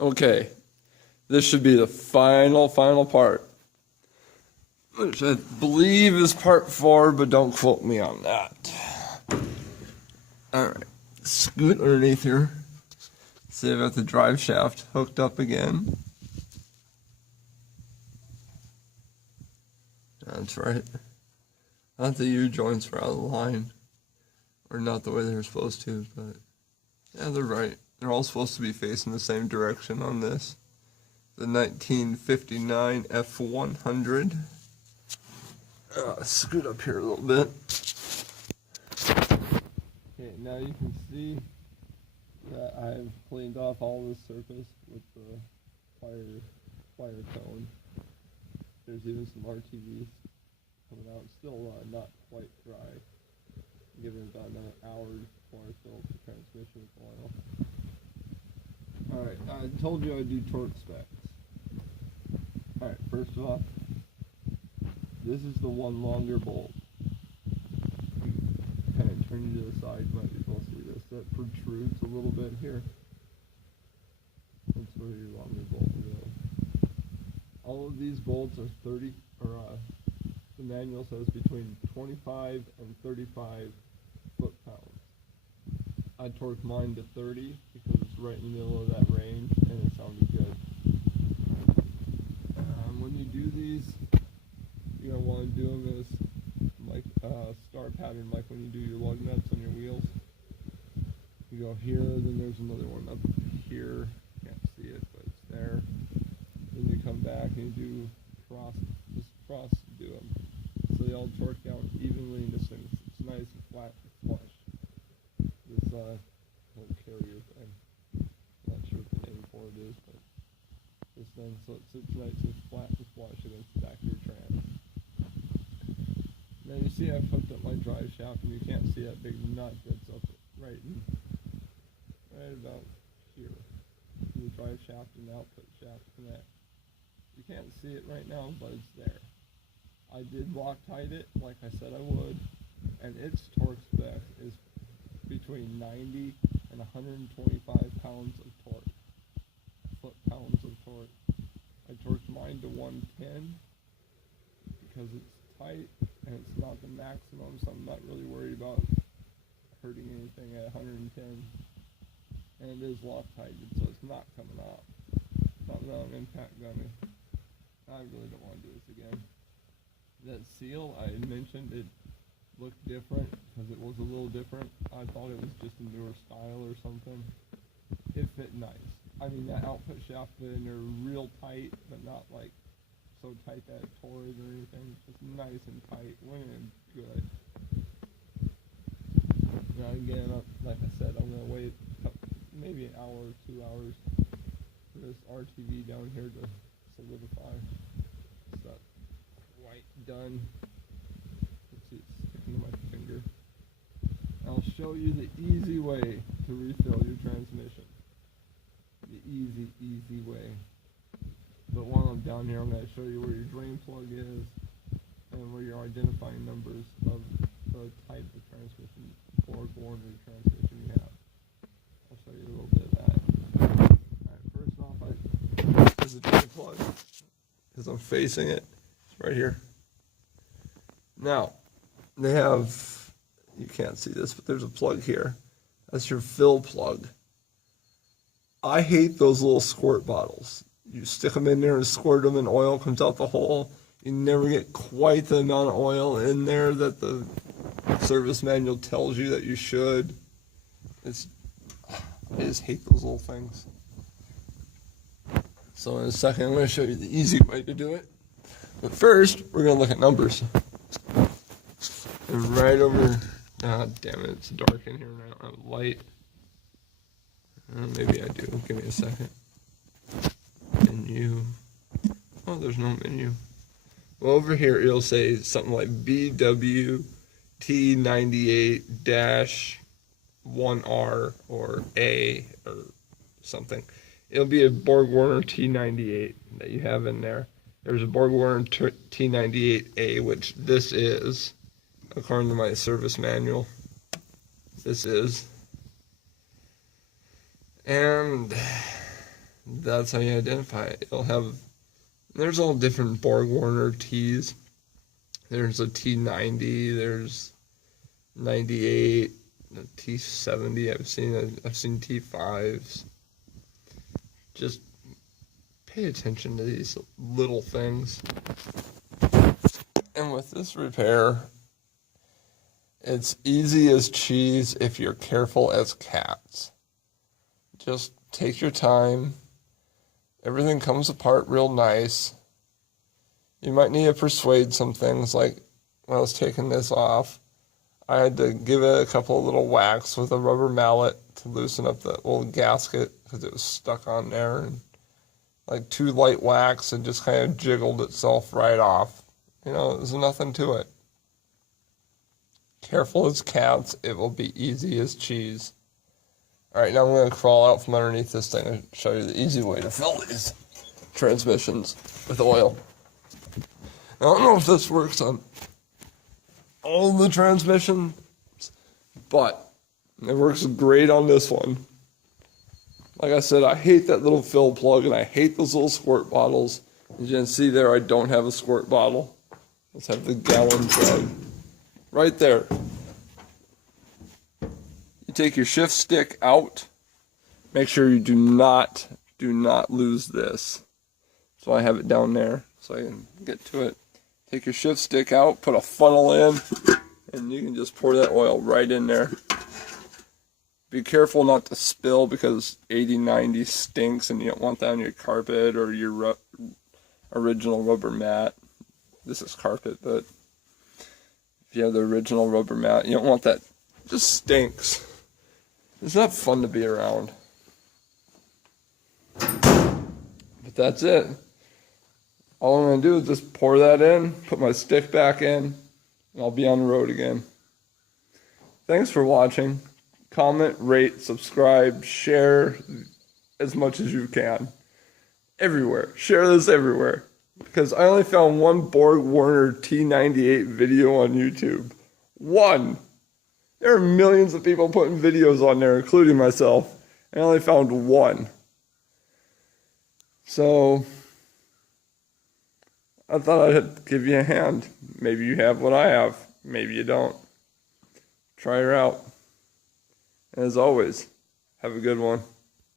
Okay, this should be the final part, which I believe is part 4, but don't quote me on that. Alright, scoot underneath here. See, I've got the drive shaft hooked up again. That's right. I thought the U-joints were out of line, or not the way they're supposed to, but yeah, they're right. They're all supposed to be facing the same direction on this. The 1959 F100. Scoot up here a little bit. Okay, now you can see that I've cleaned off all this surface with the fire cone. There's even some RTVs coming out. Still not quite dry. Give it about another hour before I fill up the transmission with oil. Alright, I told you I'd do torque specs. Alright, first of all, this is the one longer bolt. Kind of turn you to the side, you might be able to see this. That protrudes a little bit here. That's where your longer bolt will go. All of these bolts are 30, the manual says between 25 and 35 foot-pounds. I torqued mine to 30 because it's right in the middle of that range and it sounded good. When you do these, you're going to want to do them as like star pattern, like when you do your lug nuts on your wheels. You go here, then there's another one up here. Can't see it, but it's there. Then you come back and you do cross do them. So they all torque out evenly in this thing. It's nice and flat and flush. This whole carrier thing. I'm not sure what the name for it is, but this thing, so it sits nice and flat and flush against the back of your trans. Now you see I've hooked up my drive shaft, and you can't see that big nut that's up right about here. The drive shaft and the output shaft connect. You can't see it right now, but it's there. I did Loctite it like I said I would, and its torque spec is between 90 and 125 pounds of torque. Foot-pounds of torque. I torqued mine to 110 because it's tight and it's not the maximum, so I'm not really worried about hurting anything at 110. And it is Loctited, so it's not coming off. Not without an impact gummy. I really don't want to do this again. That seal, I mentioned it looked different because it was a little different. I thought it was just a newer style or something. It fit nice. I mean, that output shaft fit in there real tight, but not like so tight that it tore it or anything. Just nice and tight. Went in good. Now again, like I said, I'm going to wait maybe an hour or 2 hours for this RTV down here to solidify. It's that white done. Let's see, it's sticking to my finger. I'll show you the easy way to refill your transmission. The easy way. But while I'm down here, I'm going to show you where your drain plug is and where your identifying numbers of the type of transmission, Borg Warner transmission you have. I'll show you a little bit of that. Alright, first off, there's a drain plug because I'm facing it. It's right here. Now, they have, you can't see this, but there's a plug here. That's your fill plug. I hate those little squirt bottles. You stick them in there and squirt them and oil comes out the hole. You never get quite the amount of oil in there that the service manual tells you that you should. I just hate those little things. So in a second, I'm going to show you the easy way to do it. But first, we're going to look at numbers. And right over, damn it, it's dark in here now. I have light. Maybe I do. Give me a second. Menu. Oh, there's no menu. Well, over here it'll say something like BW T98-1R or A or something. It'll be a Borg Warner T98 that you have in there. There's a Borg Warner T98A, which this is, according to my service manual. This is. And that's how you identify it. It'll have, there's all different Borg Warner T's. There's a T90, there's 98, a T70. I've seen T5s. Just pay attention to these little things. And with this repair, it's easy as cheese if you're careful as cats. Just take your time. Everything comes apart real nice. You might need to persuade some things, like when I was taking this off, I had to give it a couple of little whacks with a rubber mallet to loosen up the old gasket because it was stuck on there, and like 2 light whacks and just kind of jiggled itself right off. You know, there's nothing to it. Careful as cats, it will be easy as cheese. Alright, now I'm going to crawl out from underneath this thing and show you the easy way to fill these transmissions with oil. Now, I don't know if this works on all the transmissions, but it works great on this one. Like I said, I hate that little fill plug, and I hate those little squirt bottles. As you can see there, I don't have a squirt bottle. Let's have the gallon plug. Right there. You take your shift stick out. Make sure you do not lose this. So I have it down there so I can get to it. Take your shift stick out, put a funnel in, and you can just pour that oil right in there. Be careful not to spill, because 80/90 stinks and you don't want that on your carpet or your original rubber mat. This is carpet, but if you have the original rubber mat, you don't want that. It just stinks. It's not fun to be around. But that's it. All I'm going to do is just pour that in, put my stick back in, and I'll be on the road again. Thanks for watching. Comment, rate, subscribe, share as much as you can. Everywhere. Share this everywhere. Because I only found one Borg Warner T98 video on YouTube. One! There are millions of people putting videos on there, including myself. I only found one. So I thought I'd give you a hand. Maybe you have what I have. Maybe you don't. Try her out. And as always, have a good one.